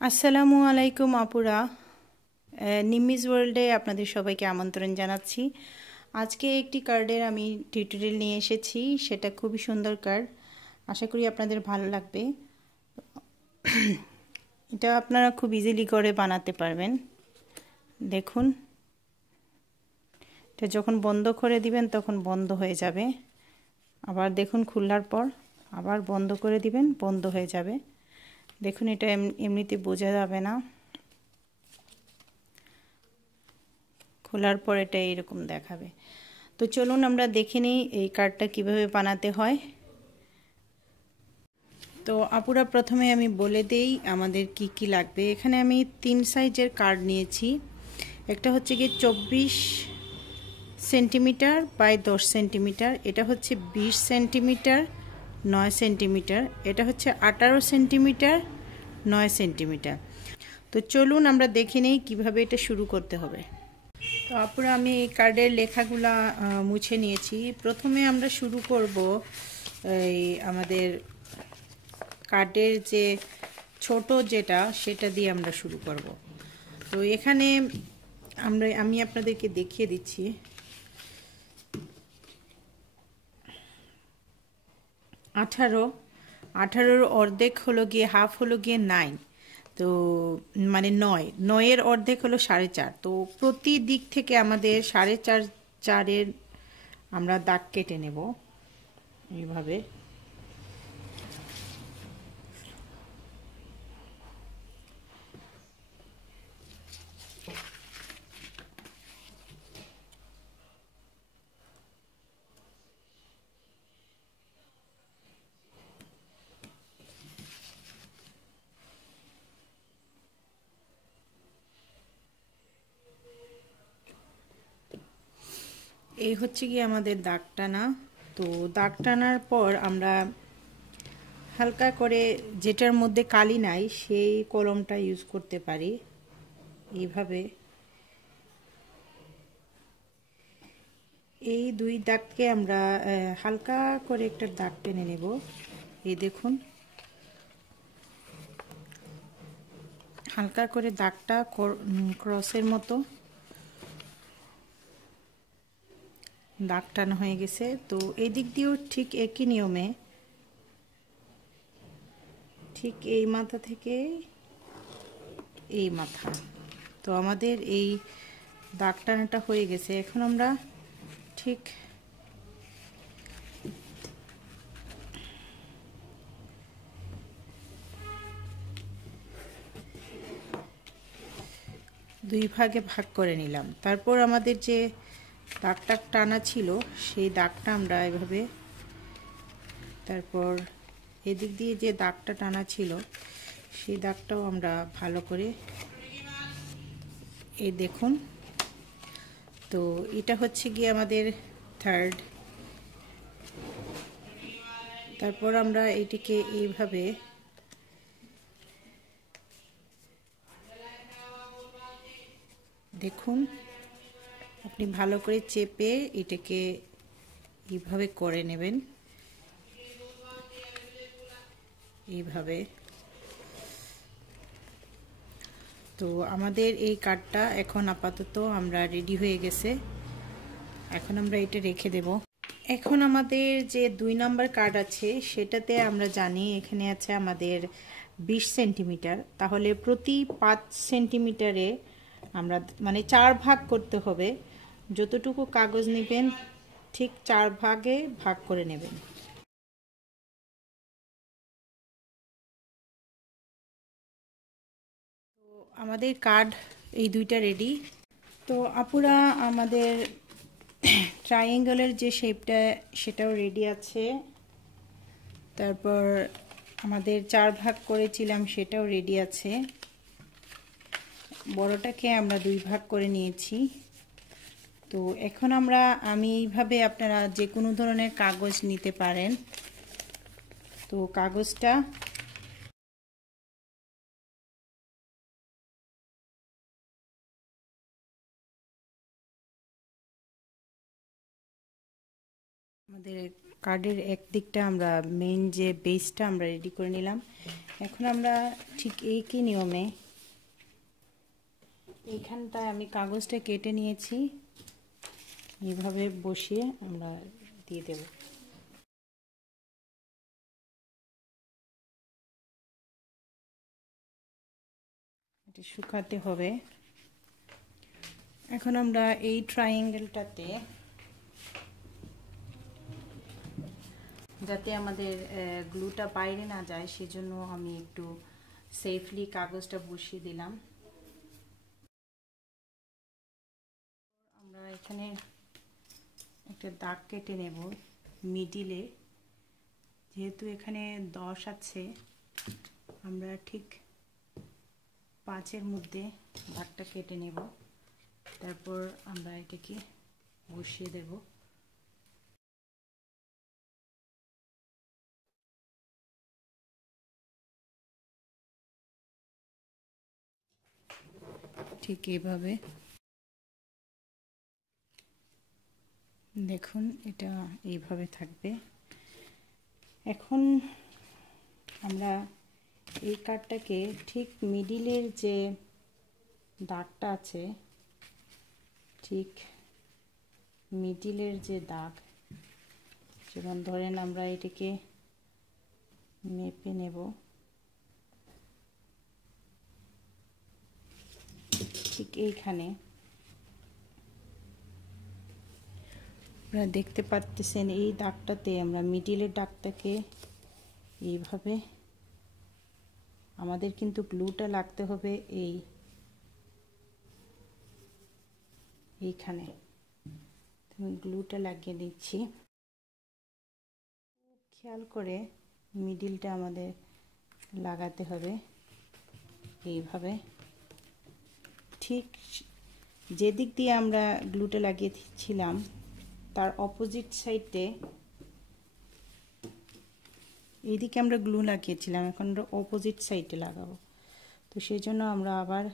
আসসালামু আলাইকুম আপুরা। নিমিজ ওয়ার্ল্ডে আপনাদের সবাইকে আমন্ত্রণ জানাচ্ছি। আজকে একটি কার্ডের আমি টিউটোরিয়াল নিয়ে এসেছি, সেটা খুবই সুন্দর কার্ড। আশা করি আপনাদের ভালো লাগবে। এটা আপনারা খুব ইজিলি করে বানাতে পারবেন। দেখুন। এটা যখন বন্ধ করে দিবেন, তখন বন্ধ হয়ে যাবে। আবার দেখুন খুললার পর, আবার বন্ধ করে দিবেন, বন্ধ হয়ে যাবে। দেখুন, এটা এমনিতে বোঝা যাবে না। খোলার পর এটা এরকম দেখাবে। তো চলুন, আমরা দেখে নিই এই কার্ডটা কীভাবে বানাতে হয়। তো আপুরা প্রথমে আমি বলে দেই আমাদের কি কি লাগবে। এখানে আমি তিন সাইজের কার্ড নিয়েছি। একটা হচ্ছে গিয়ে চব্বিশ সেন্টিমিটার বাই দশ সেন্টিমিটার। এটা হচ্ছে বিশ সেন্টিমিটার। নয় সেন্টিমিটার, এটা হচ্ছে আঠারো সেন্টিমিটার, নয় সেন্টিমিটার। তো চলুন আমরা দেখে নেই কীভাবে এটা শুরু করতে হবে। তো আপুরা, আমি এই কার্ডের লেখাগুলা মুছে নিয়েছি। প্রথমে আমরা শুরু করব এই আমাদের কার্ডের যে ছোট যেটা, সেটা দিয়ে আমরা শুরু করব। তো এখানে আমরা, আমি আপনাদেরকে দেখিয়ে দিচ্ছি। আঠারো, আঠারোর অর্ধেক হলো গিয়ে হাফ হলো গিয়ে নাইন তো মানে নয়, নয়ের অর্ধেক হলো সাড়ে চার, তো প্রতি দিক থেকে আমাদের সাড়ে চার, চারের আমরা দাগ কেটে নেব, এইভাবে। এই হচ্ছে কি আমাদের দাগ টানা তো দাগ টানার পর আমরা হালকা করে যেটার মধ্যে কালি নাই, সেই কলমটা ইউজ করতে পারি। এইভাবে। এই দুই দাগকে আমরা হালকা করে একটা দাগ টেনে নেব। এই দেখুন। হালকা করে দাগটা ক্রসের মতো। দাগ টানা হয়ে গেছে। তো এই দিক দিয়েও ঠিক একই নিয়মে, ঠিক এই মাথা থেকে এই মাথা। তো আমাদের এই দাগ টানাটা হয়ে গেছে। এখন আমরা ঠিক দুই ভাগে ভাগ করে নিলাম। তারপর আমাদের যে দাগটা টানা ছিল, সেই দাগটা আমরা এভাবে তারপর এদিক দিয়ে যে দাগটা টানা ছিল, সেই দাগটাও আমরা ভালো করে এই দেখুন। তো এটা হচ্ছে গিয়ে আমাদের থার্ড তারপর আমরা এটিকে এইভাবে দেখুন। আপনি ভালো করে চেপে এটাকে এইভাবে করে নেবেন। এইভাবে। তো আমাদের এই কার্ডটা এখন আপাতত আমরা রেডি হয়ে গেছে। এখন আমরা এটা রেখে দেব। এখন আমাদের যে দুই নম্বর কার্ড আছে, সেটাতে আমরা জানি এখানে আছে আমাদের বিশ সেন্টিমিটার। তাহলে প্রতি পাঁচ সেন্টিমিটারে আমরা মানে চার ভাগ করতে হবে। যতটুকু কাগজ নেবেন, ঠিক চার ভাগে ভাগ করে নেবেন। তো আমাদের কার্ড এই দুইটা রেডি তো আপুরা আমাদের ট্রায়াঙ্গলের যে শেপটা সেটাও রেডি আছে। তারপর আমাদের চার ভাগ করেছিলাম, সেটাও রেডি আছে। বড়টাকে আমরা দুই ভাগ করে নিয়েছি। তো এখন আমরা, আমি এইভাবে আপনারা যে কোনো ধরনের কাগজ নিতে পারেন। তো কাগজটা আমাদের কার্ডের এক দিকটা আমরা মেইন যে বেসটা আমরা রেডি করে নিলাম। এখন আমরা ঠিক একই নিয়মে এইখানটায় আমি কাগজটা কেটে নিয়েছি। এইভাবে বসিয়ে আমরা দিয়ে দেব। এটা শুকাতে হবে। এখন আমরা এই ট্রায়াঙ্গেলটাতে যাতে আমাদের গ্লুটা বাইরে না যায়, সেজন্য আমি একটু সেফলি কাগজটা বসিয়ে দিলাম। আমরা এখানে একটা দাগ কেটে নেব মিডিলে। যেহেতু এখানে দশ আছে, আমরা ঠিক পাঁচের মধ্যে দাগটা কেটে নেব। তারপর আমরা এটাকে বসিয়ে দেব। ঠিক এইভাবে দেখুন, এটা এইভাবে থাকবে। এখন আমরা এই কার্ডটাকে ঠিক মিডিলের যে দাগটা আছে, ঠিক মিডিলের যে দাগ, যেমন ধরেন আমরা এটাকে মেপে নেব। ঠিক এইখানে। আপনারা দেখতে পাচ্ছেন এই দাগটাতে, আমরা মিডিলের দাগটাকে এইভাবে, আমাদের কিন্তু গ্লুটা লাগতে হবে এই, এইখানে। আমি গ্লুটা লাগিয়ে দিচ্ছি। খেয়াল করে মিডিলটা আমাদের লাগাতে হবে এইভাবে। ঠিক যে দিক দিয়ে আমরা গ্লুটা লাগিয়েছিলাম তার অপোজিট সাইডে এইদিকে আমরা গ্লু লাগিয়েছিলাম, এখন আমরা অপোজিট সাইডে লাগাবো। তো সেই জন্য আমরা আবার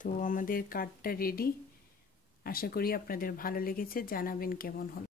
তো আমাদের কার্ডটা রেডি আশা করি আপনাদের ভালো লেগেছে। জানাবেন কেমন হলো।